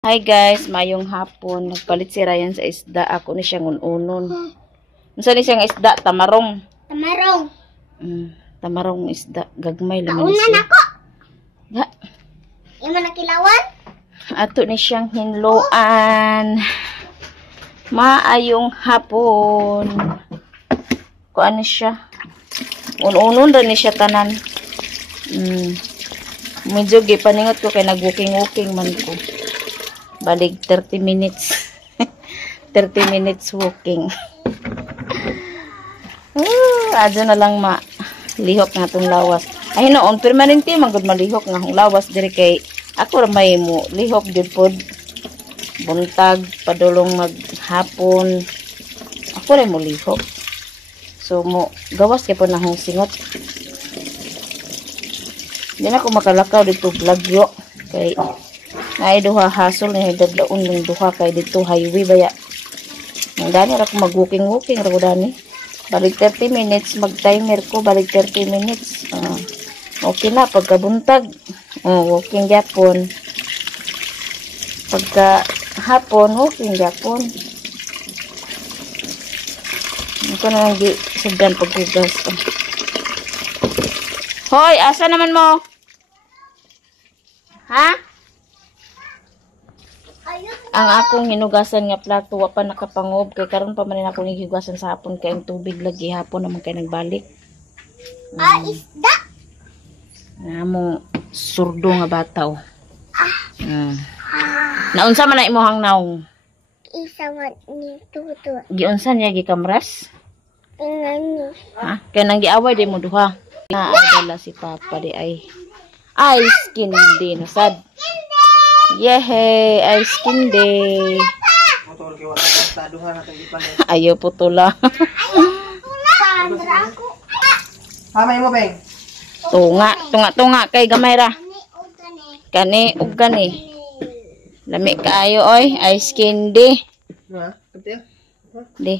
Hi guys, mayong hapon. Nagpalit si Ryan sa isda. Ako ni siyang ununon. Unsa ni siyang isda? Tamarong. Tamarong. Tamarong isda. Gagmay laman Kaunan siya. ako. Ha? Yung manakilawan? Ato ni siyang hinloan. Maayong hapon. Kuan ni siya. Ununon rin ni siya tanan. Medyo gipaningot ko kay nag-walking-walking man ko. Balik 30 minutes. 30 minutes walking. Adyo na lang lihok nga itong lawas. Ay noon, permanente magod malihok nga itong lawas. Diri kay ako ramay mo. Lihok din po. Buntag, padulong maghapon. Ako rin mo lihok. So mo, gawas kay po na hong singot. Hindi na ako makalakaw dito blagyo. Kay ay duha hasol na hidadlaon ng duha kay dito highway baya. Ang dani ra ko mag-walking ra ko dani. Balik 30 minutes mag-timer ko, balik 30 minutes. Okay na pagkabuntag. Walking gyapon. Pagka hapon walking gyapon. Ito na lang di sagdan paghugas. Hoy, asa naman mo? Ha? Ang akong hinugasan nga plato wa pa nakapangob kay karon pa man ako hinugasan sa hapon kay ang tubig lagi hapon naman kay nagbalik. Isda. Namong surdo nga bataw. Naunsa man na imong naong? Isa man ni tuto. Giunsa niya gikamras? Ingani. Ha? Kay nang giaway di mo duha. Naadala si Papa di ay. Ay skin din sad. Yehey, ice cream day. Ayaw putula. Hamay mo, Beng? Tunga kay gamay ra. Kani ug gani. Lami kaayo oy, ice candy. Ha? Kapte? Di.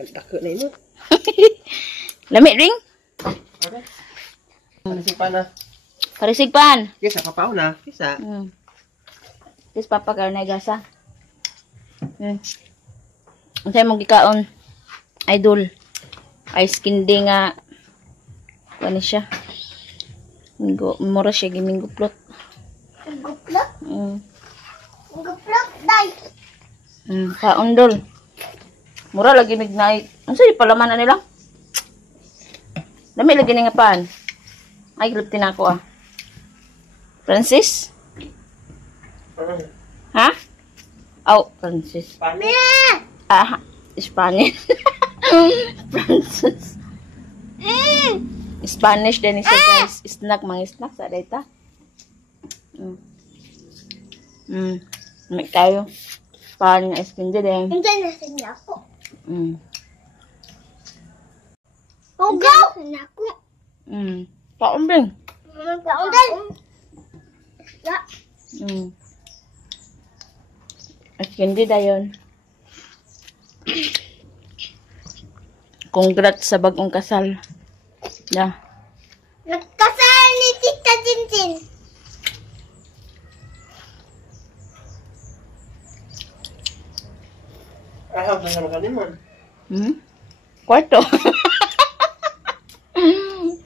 Kaltako na imo. Lami ring. Panisig na. Parisigpan. Kisa papaw na, kisa. Kis Papa karna gasa. Unsay mong gikaon? Idol. Ice candy nga ano siya? Mura siya giming guplot. Guplot? Guplot dai. Kaon dol. Mura lagi midnight. Unsa di palaman nila? Dami lagi nga paan. Ay gilip tin ako Francis? Ha? Oh, Francis. Spanish. Francis. Spanish din siya guys. Snack, mga snack sa data. May tayo. Pan ice cream din. Hindi na siya ako. Ugaw! Ako. Kaon din. Kaon din. Ya. Ice candy dayon. Congrats sa bagong kasal. Ya. Nagkasal ni Tita Jinjin. Ayaw na naman kaniman. Kwarto.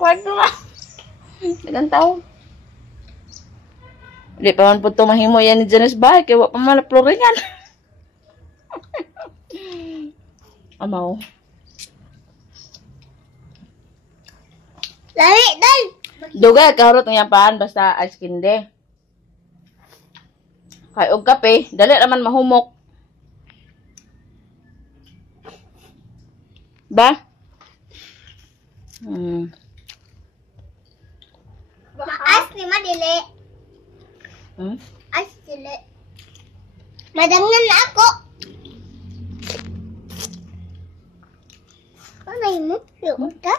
Kwarto na. Dagang tao. Di pa man po ito mahimo yan ni Janice bahay. Kaya wak pa man floringan. Amaw. Lari, dai. Dugay, karot ng paan. Basta ice candy. Kay og kape. Dali naman mahumok. Ba? Maas ni madili. As dili. Madamnan na ako. Ano mo? Uta?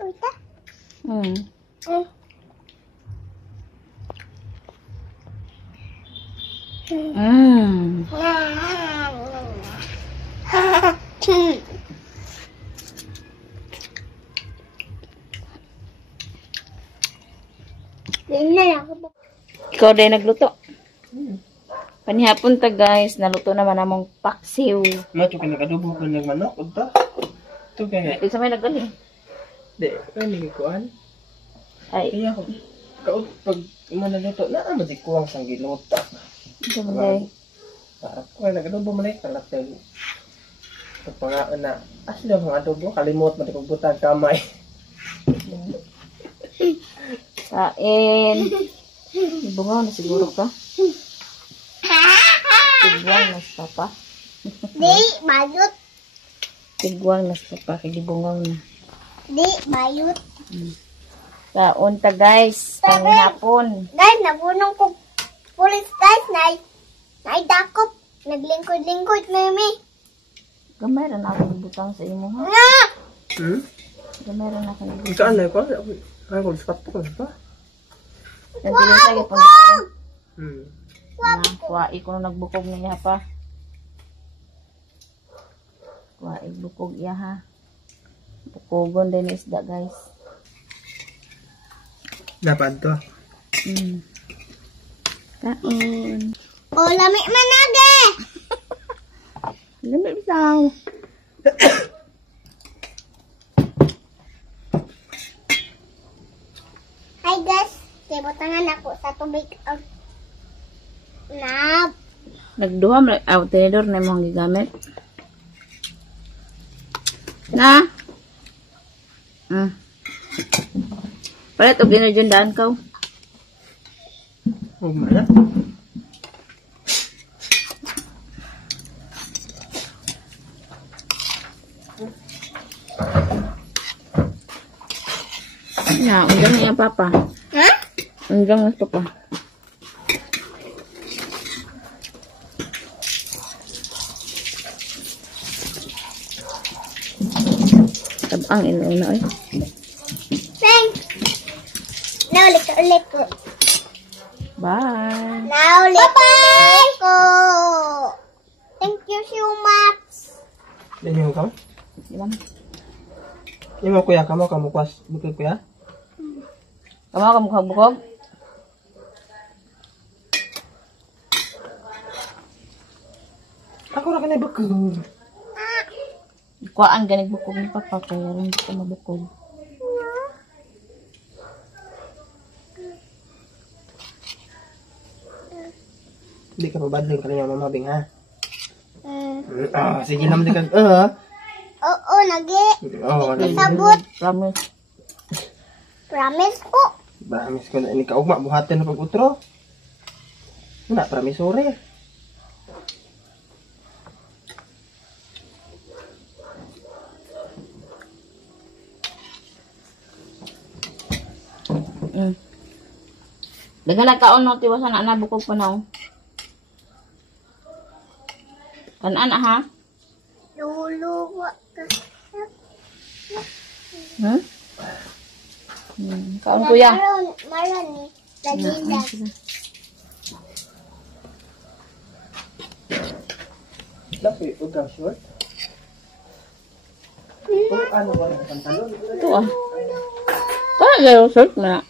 Uta? Ikaw Ikaw din nagluto. Panihapon ta guys, naluto naman namong paksiw. Macho ka nakadubo ko ng manok. Ito. Ito kaya. Isa may nagaling. Di, kaya nagikuan. Ay, Kaya ako, kaot pag manaluto, naamad ikuwang sang giluto. ito mo guys. Sarap ko, nagadubo mo na kalat yung pagpangaan na, asli ang adobo, kalimot mo kung butang kamay. Kain. Ibungaw na siguro ka. Tigwang na sa papa. Di, bayot. Tigwang na sa papa. Kaya ibungaw na. Di, bayot. Kaon ta guys. Panihapon. Guys, nabunong ko. Pulis guys, naidakop. Naglingkod-lingkod na yun eh. Gamay rin akong butang sa imo ha. Nga! Gamay rin akong butang. Ito ano ko? Ako, spot ko ba? Nagpilisay ka pang Hmm. kuwai ko na nagbukog niya pa. Kuwai bukog iya ha. Bukogon din isda guys. Dapat to. Kaon. O, lami manage! Lami bitaw. Hi guys, tibutangan ako sa tubig. Nagduha mo outer na mong gigamit. Na? Palit og ginudyan ka. Huwag mo na. Na, undang niya papa. Ha? Undang na papa. Tabang ino-ino eh. Thanks! Naulit ko. Bye. Naulit ko. Thank you so much. Yan yung kam? Ilan? Yung mga kuya kamo, kamukwas. Bukod kuya? Kamaw ka mukhang bukog? Ako na ka na bukod. Kuhaan ganig bukog ni papa kaya rin ko mabukog. Hindi ka pabadling ka na yung mamabing ha? Mm. Sige naman din ka. Oo, lagi. Ano Sabot. Promise. Promise po. Promise ko na ini kaugma buhatin na pag-utro. Wala, promisore. Dagan nagkaon no tiwasan na bukog pa na. Kanan ha? Luluwa ka. Kaon kuya. Maron ni. Lagida. Lapi, huwag ka short. Kung ano ba ang pantalon? Ito ah. Kaya gaya short na.